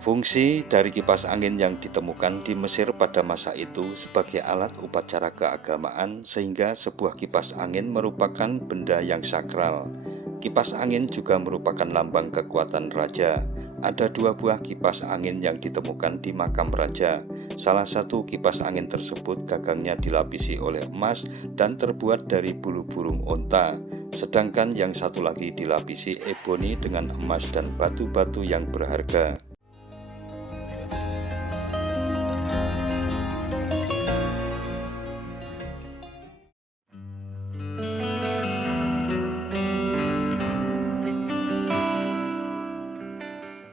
Fungsi dari kipas angin yang ditemukan di Mesir pada masa itu sebagai alat upacara keagamaan, sehingga sebuah kipas angin merupakan benda yang sakral. Kipas angin juga merupakan lambang kekuatan raja. Ada dua buah kipas angin yang ditemukan di makam raja. Salah satu kipas angin tersebut gagangnya dilapisi oleh emas dan terbuat dari bulu burung onta. Sedangkan yang satu lagi dilapisi eboni dengan emas dan batu-batu yang berharga.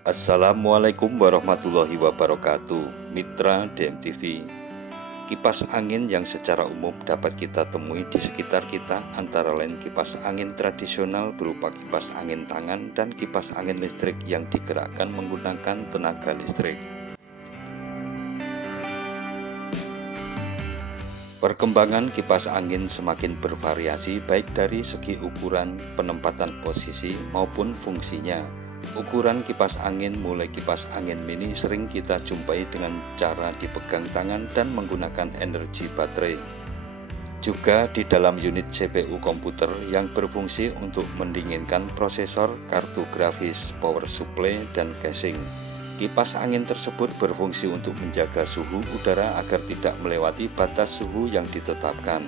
Assalamualaikum warahmatullahi wabarakatuh, Mitra DMTV. Kipas angin yang secara umum dapat kita temui di sekitar kita antara lain kipas angin tradisional berupa kipas angin tangan dan kipas angin listrik yang digerakkan menggunakan tenaga listrik. Perkembangan kipas angin semakin bervariasi baik dari segi ukuran, penempatan posisi maupun fungsinya. Ukuran kipas angin mulai kipas angin mini sering kita jumpai dengan cara dipegang tangan dan menggunakan energi baterai. Juga di dalam unit CPU komputer yang berfungsi untuk mendinginkan prosesor, kartu grafis, power supply, dan casing. Kipas angin tersebut berfungsi untuk menjaga suhu udara agar tidak melewati batas suhu yang ditetapkan.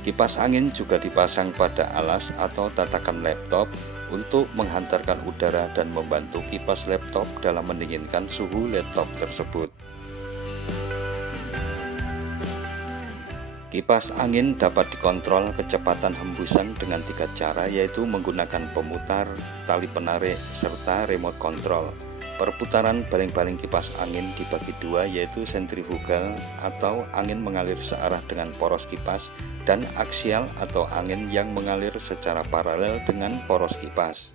Kipas angin juga dipasang pada alas atau tatakan laptop untuk menghantarkan udara dan membantu kipas laptop dalam mendinginkan suhu laptop tersebut. Kipas angin dapat dikontrol kecepatan hembusan dengan 3 cara, yaitu menggunakan pemutar, tali penarik, serta remote control. Perputaran baling-baling kipas angin dibagi dua, yaitu sentrifugal atau angin mengalir searah dengan poros kipas, dan aksial atau angin yang mengalir secara paralel dengan poros kipas.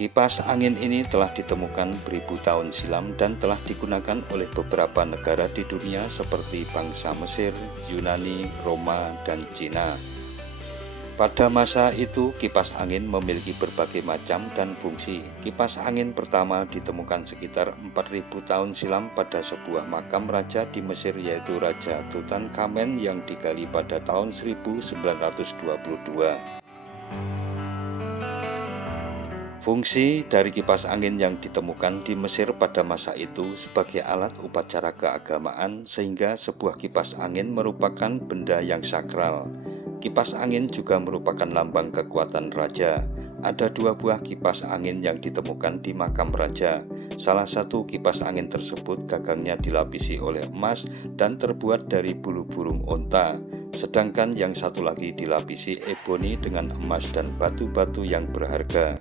Kipas angin ini telah ditemukan beribu tahun silam dan telah digunakan oleh beberapa negara di dunia seperti bangsa Mesir, Yunani, Roma, dan Cina. Pada masa itu, kipas angin memiliki berbagai macam dan fungsi. Kipas angin pertama ditemukan sekitar 4000 tahun silam pada sebuah makam raja di Mesir, yaitu Raja Tutankhamen yang digali pada tahun 1922. Fungsi dari kipas angin yang ditemukan di Mesir pada masa itu sebagai alat upacara keagamaan, sehingga sebuah kipas angin merupakan benda yang sakral. Kipas angin juga merupakan lambang kekuatan raja. Ada dua buah kipas angin yang ditemukan di makam raja. Salah satu kipas angin tersebut gagangnya dilapisi oleh emas dan terbuat dari bulu burung onta. Sedangkan yang satu lagi dilapisi eboni dengan emas dan batu-batu yang berharga.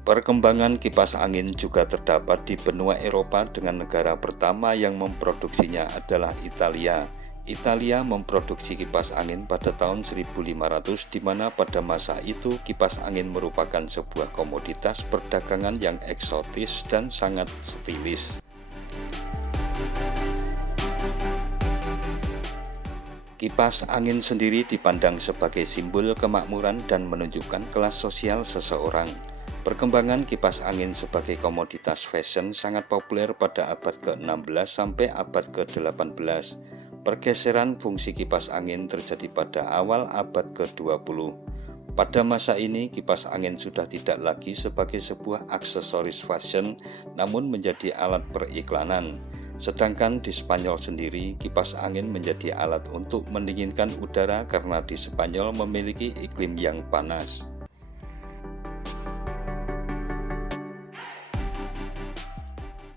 Perkembangan kipas angin juga terdapat di benua Eropa, dengan negara pertama yang memproduksinya adalah Italia. Italia memproduksi kipas angin pada tahun 1500, di mana pada masa itu kipas angin merupakan sebuah komoditas perdagangan yang eksotis dan sangat stilis. Kipas angin sendiri dipandang sebagai simbol kemakmuran dan menunjukkan kelas sosial seseorang. Perkembangan kipas angin sebagai komoditas fashion sangat populer pada abad ke-16 sampai abad ke-18. Pergeseran fungsi kipas angin terjadi pada awal abad ke-20. Pada masa ini, kipas angin sudah tidak lagi sebagai sebuah aksesoris fashion, namun menjadi alat periklanan. Sedangkan di Spanyol sendiri, kipas angin menjadi alat untuk mendinginkan udara karena di Spanyol memiliki iklim yang panas.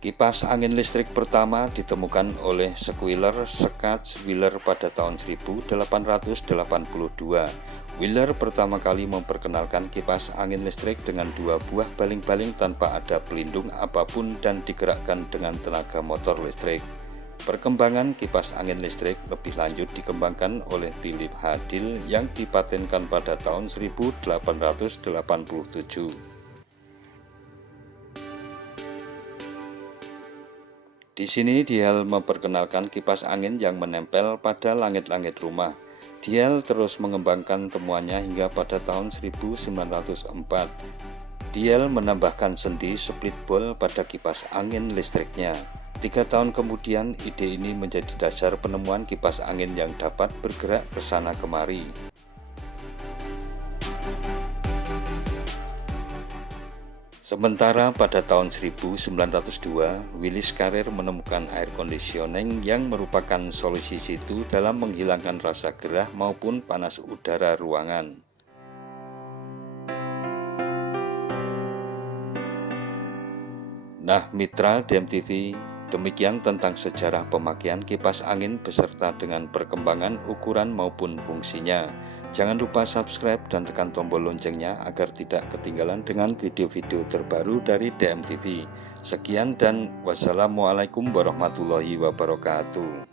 Kipas angin listrik pertama ditemukan oleh Schuyler Scotch-Wheeler pada tahun 1882. Wheeler pertama kali memperkenalkan kipas angin listrik dengan dua buah baling-baling tanpa ada pelindung apapun dan digerakkan dengan tenaga motor listrik. Perkembangan kipas angin listrik lebih lanjut dikembangkan oleh Philip H. Dill yang dipatenkan pada tahun 1887. Di sini Dill memperkenalkan kipas angin yang menempel pada langit-langit rumah. Diel terus mengembangkan temuannya hingga pada tahun 1904. Diel menambahkan sendi split ball pada kipas angin listriknya. 3 tahun kemudian, ide ini menjadi dasar penemuan kipas angin yang dapat bergerak ke sana kemari. Sementara pada tahun 1902, Willis Carrier menemukan air conditioning yang merupakan solusi situ dalam menghilangkan rasa gerah maupun panas udara ruangan. Nah, mitra DMTV, demikian tentang sejarah pemakaian kipas angin beserta dengan perkembangan ukuran maupun fungsinya. Jangan lupa subscribe dan tekan tombol loncengnya agar tidak ketinggalan dengan video-video terbaru dari DMTV. Sekian dan wassalamualaikum warahmatullahi wabarakatuh.